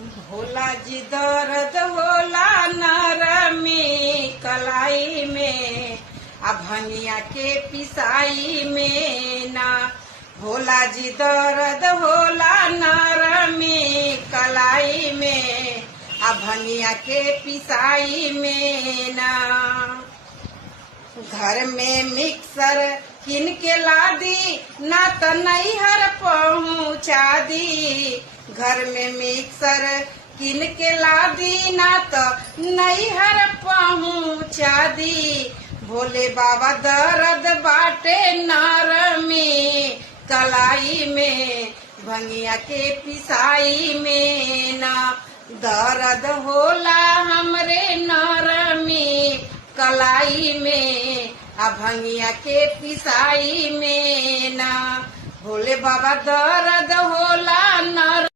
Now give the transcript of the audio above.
भोला जी दर्द होला नरमी कलाई में, आ भनिया के पिसाई में ना। भोला जी दर्द होला नरमी कलाई में, आ भनिया के पिसाई में ना। घर में मिक्सर किन के ला दी ना तो नैहर पहुँचा दी। घर में मिक्सर किन के ला दी ना तो नैहर पहुँचा दी। भोले बाबा दर्द बाटे नरमी कलाई में, भंगिया के पिसाई में ना। दर्द होला हमरे नरमी कलाई में, आ भंगिया के पिसाई में ना। भोले बाबा दर्द होला नर